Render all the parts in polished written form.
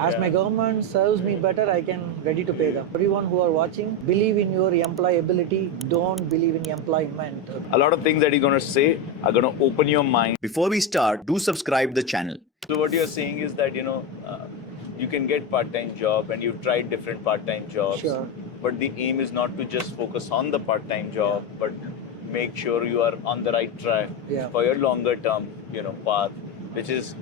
As my government serves me better, I can ready to pay them. Everyone who are watching, believe in your employability. Don't believe in employment. A lot of things that you're going to say are going to open your mind. Before we start, do subscribe the channel. So what you're saying is that you can get part-time job, and you've tried different part-time jobs. Sure. But the aim is not to just focus on the part-time job, but make sure you are on the right track for your longer-term, path, which is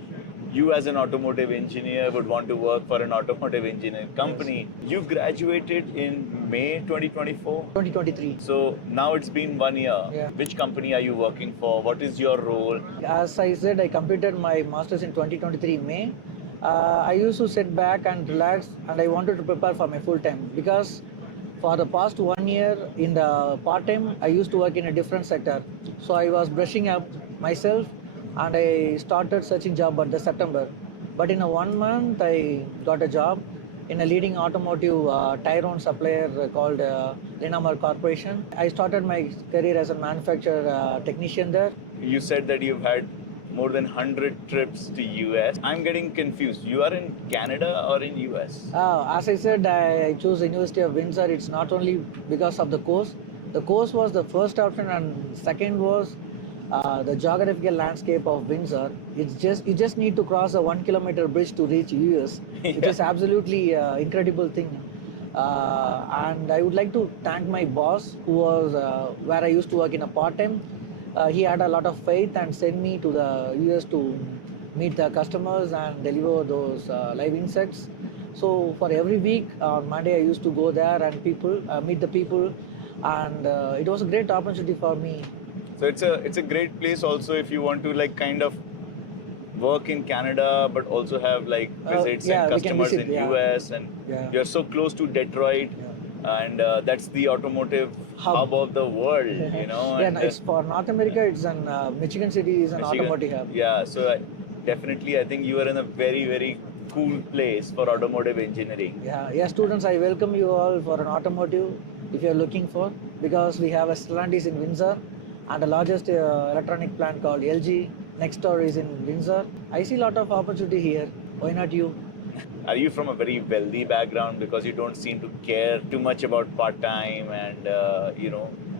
you as an automotive engineer would want to work for an automotive engineering company. Yes. You graduated in May 2024? 2023. So now it's been 1 year. Yeah. Which company are you working for? What is your role? As I said, I completed my master's in 2023 May. I used to sit back and relax, and I wanted to prepare for my full-time, because for the past 1 year in the part-time, I used to work in a different sector. So I was brushing up myself, and I started searching job at the September. But in a 1 month, I got a job in a leading automotive Tyrone supplier called Linamar Corporation. I started my career as a manufacturer technician there. You said that you've had more than 100 trips to US. I'm getting confused. You are in Canada or in US? As I said, I chose University of Windsor. It's not only because of the course. The course was the first option, and second was the geographical landscape of Windsor. You just need to cross a 1 kilometer bridge to reach US, which is absolutely incredible thing. And I would like to thank my boss, who was where I used to work in a part-time. He had a lot of faith and sent me to the US to meet the customers and deliver those live insects. So for every week on Monday, I used to go there and meet the people, and it was a great opportunity for me. So it's a great place also if you want to kind of work in Canada, but also have visits and customers in US, and you're so close to Detroit. And that's the automotive hub of the world, It's for North America. It's an Michigan City is an automotive hub. Yeah, so definitely I think you are in a very, very cool place for automotive engineering. Yeah, students, I welcome you all for an automotive if you're looking for, because we have a Stellantis in Windsor and the largest electronic plant called LG. Next door is in Windsor. I see a lot of opportunity here. Why not you? Are you from a very wealthy background, because you don't seem to care too much about part-time and,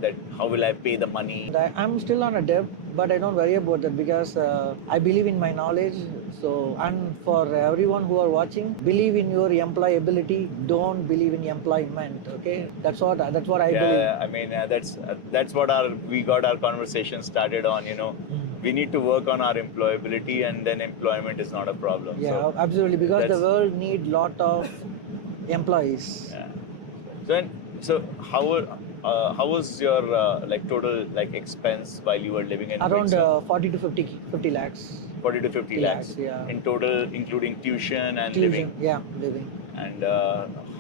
that how will I pay the money? I'm still on a debt, but I don't worry about that, because I believe in my knowledge. So, and for everyone who are watching, believe in your employability. Don't believe in employment. Okay, that's what I believe. Yeah, I mean that's what we got our conversation started on. We need to work on our employability, and then employment is not a problem. Yeah, absolutely, because the world need lot of employees. Yeah. So how was your total expense while you were living in around Windsor? 40 to 50 lakhs. 40 to 50 lakhs. Yeah. In total, including tuition and living. Yeah, living. And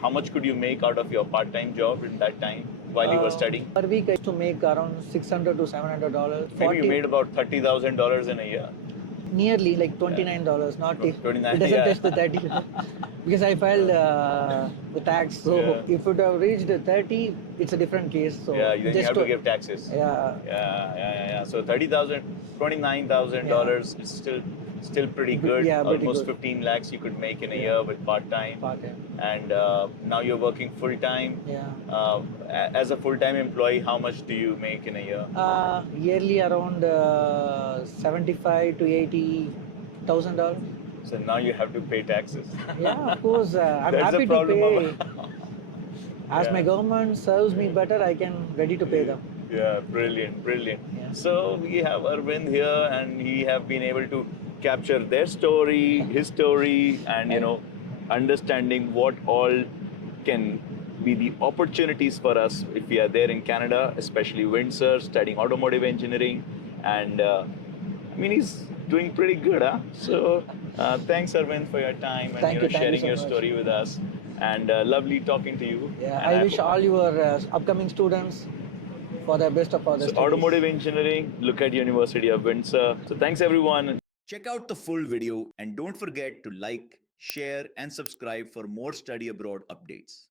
how much could you make out of your part-time job in that time while you were studying? Per week, I used to make around $600 to $700. Maybe you made about $30,000 in a year. Nearly $29, not if 29, it doesn't touch the 30. Because I filed the tax, so if it would have reached 30, it's a different case. So then you have to give taxes. Yeah. So $30,000, $29,000 is still pretty good. Yeah, pretty Almost good. 15 lakhs you could make in a year with part-time. And now you're working full-time. Yeah. As a full-time employee, how much do you make in a year? Yearly around $75 to $80,000. So now you have to pay taxes. Yeah, of course. I'm That's happy the problem to pay. As my government serves me better, I can ready to pay them. Yeah, brilliant. Yeah. So we have Arvind here, and he have been able to capture their story, his story, and understanding what all can be the opportunities for us if we are there in Canada, especially Windsor, studying automotive engineering. And he's doing pretty good, huh? So thanks, Arvind, for your time and sharing your story with us. And lovely talking to you. Yeah, I wish all your upcoming students for the best of all the studies. Automotive engineering, look at University of Windsor. So thanks, everyone. Check out the full video and don't forget to like, share and subscribe for more study abroad updates.